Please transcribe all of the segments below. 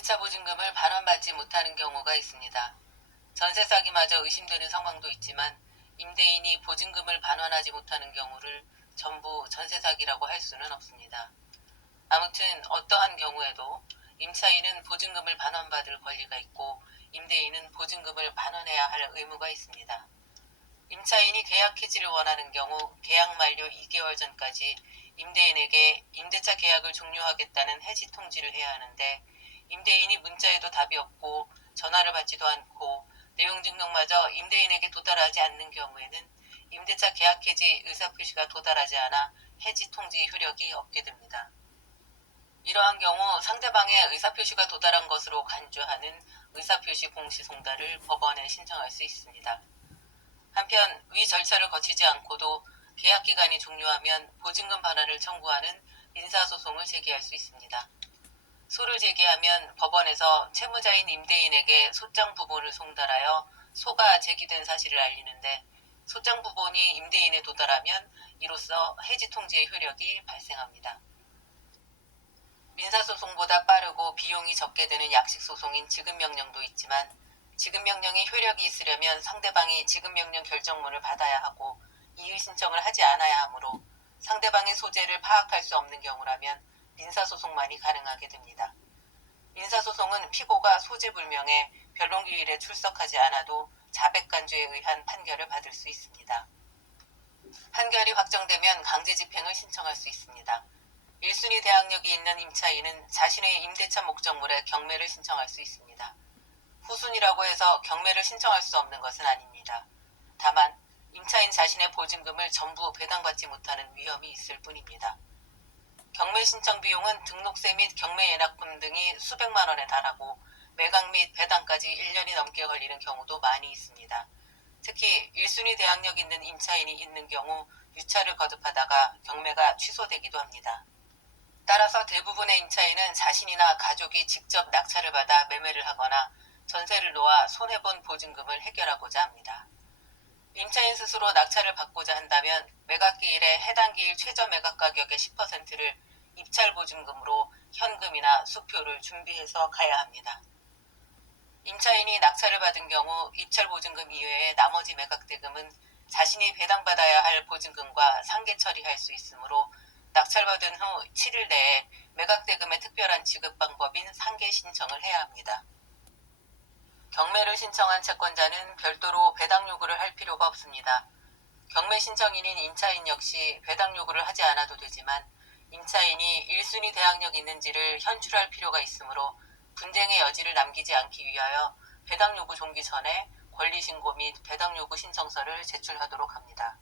임대차 보증금을 반환받지 못하는 경우가 있습니다. 전세 사기마저 의심되는 상황도 있지만 임대인이 보증금을 반환하지 못하는 경우를 전부 전세 사기라고 할 수는 없습니다. 아무튼 어떠한 경우에도 임차인은 보증금을 반환받을 권리가 있고 임대인은 보증금을 반환해야 할 의무가 있습니다. 임차인이 계약 해지를 원하는 경우 계약 만료 2개월 전까지 임대인에게 임대차 계약을 종료하겠다는 해지 통지를 해야 하는데 임대인이 문자에도 답이 없고 전화를 받지도 않고 내용 증명마저 임대인에게 도달하지 않는 경우에는 임대차 계약 해지 의사표시가 도달하지 않아 해지 통지 효력이 없게 됩니다. 이러한 경우 상대방의 의사표시가 도달한 것으로 간주하는 의사표시 공시송달을 법원에 신청할 수 있습니다. 한편 위 절차를 거치지 않고도 계약기간이 종료하면 보증금 반환을 청구하는 민사소송을 제기할 수 있습니다. 소를 제기하면 법원에서 채무자인 임대인에게 소장 부본을 송달하여 소가 제기된 사실을 알리는데 소장 부본이 임대인에 도달하면 이로써 해지 통지의 효력이 발생합니다. 민사소송보다 빠르고 비용이 적게 드는 약식소송인 지급명령도 있지만 지급명령이 효력이 있으려면 상대방이 지급명령 결정문을 받아야 하고 이의 신청을 하지 않아야 하므로 상대방의 소재를 파악할 수 없는 경우라면 민사소송만이 가능하게 됩니다. 민사소송은 피고가 소재불명에 변론기일에 출석하지 않아도 자백간주에 의한 판결을 받을 수 있습니다. 판결이 확정되면 강제집행을 신청할 수 있습니다. 1순위 대항력이 있는 임차인은 자신의 임대차 목적물에 경매를 신청할 수 있습니다. 후순위라고 해서 경매를 신청할 수 없는 것은 아닙니다. 다만 임차인 자신의 보증금을 전부 배당받지 못하는 위험이 있을 뿐입니다. 경매 신청 비용은 등록세 및 경매 예납금 등이 수백만 원에 달하고 매각 및 배당까지 1년이 넘게 걸리는 경우도 많이 있습니다. 특히 1순위 대항력 있는 임차인이 있는 경우 유차를 거듭하다가 경매가 취소되기도 합니다. 따라서 대부분의 임차인은 자신이나 가족이 직접 낙찰을 받아 매매를 하거나 전세를 놓아 손해본 보증금을 해결하고자 합니다. 임차인 스스로 낙찰을 받고자 한다면 매각기일에 해당 기일 최저 매각 가격의 10%를 입찰 보증금으로 현금이나 수표를 준비해서 가야 합니다. 임차인이 낙찰을 받은 경우 입찰 보증금 이외에 나머지 매각 대금은 자신이 배당받아야 할 보증금과 상계 처리할 수 있으므로 낙찰받은 후 7일 내에 매각 대금의 특별한 지급 방법인 상계 신청을 해야 합니다. 경매를 신청한 채권자는 별도로 배당 요구를 할 필요가 없습니다. 경매 신청인인 임차인 역시 배당 요구를 하지 않아도 되지만 임차인이 1순위 대항력 있는지를 현출할 필요가 있으므로 분쟁의 여지를 남기지 않기 위하여 배당 요구 종기 전에 권리신고 및 배당 요구 신청서를 제출하도록 합니다.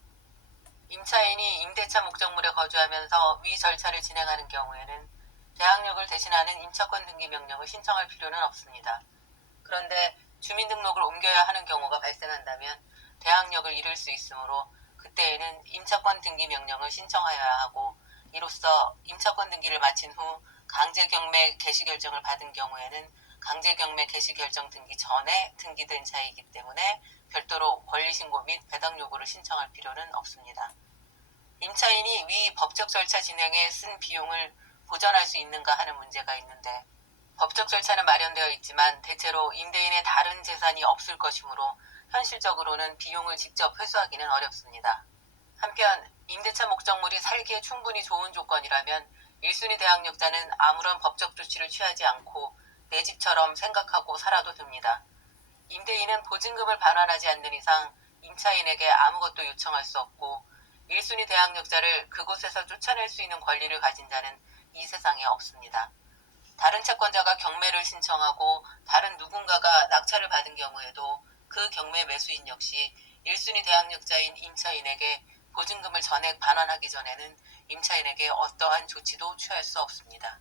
임차인이 임대차 목적물에 거주하면서 위 절차를 진행하는 경우에는 대항력을 대신하는 임차권 등기 명령을 신청할 필요는 없습니다. 그런데 주민등록을 옮겨야 하는 경우가 발생한다면 대항력을 잃을 수 있으므로 그때에는 임차권 등기 명령을 신청하여야 하고 이로써 임차권 등기를 마친 후 강제경매 개시결정을 받은 경우에는 강제경매 개시결정 등기 전에 등기된 차이기 때문에 별도로 권리신고 및 배당 요구를 신청할 필요는 없습니다. 임차인이 위 법적 절차 진행에 쓴 비용을 보전할 수 있는가 하는 문제가 있는데 법적 절차는 마련되어 있지만 대체로 임대인의 다른 재산이 없을 것이므로 현실적으로는 비용을 직접 회수하기는 어렵습니다. 한편 임대차 목적물이 살기에 충분히 좋은 조건이라면 1순위 대항력자는 아무런 법적 조치를 취하지 않고 내 집처럼 생각하고 살아도 됩니다. 임대인은 보증금을 반환하지 않는 이상 임차인에게 아무것도 요청할 수 없고 1순위 대항력자를 그곳에서 쫓아낼 수 있는 권리를 가진 자는 이 세상에 없습니다. 다른 채권자가 경매를 신청하고 다른 누군가가 낙찰을 받은 경우에도 그 경매 매수인 역시 1순위 대항력자인 임차인에게 보증금을 전액 반환하기 전에는 임차인에게 어떠한 조치도 취할 수 없습니다.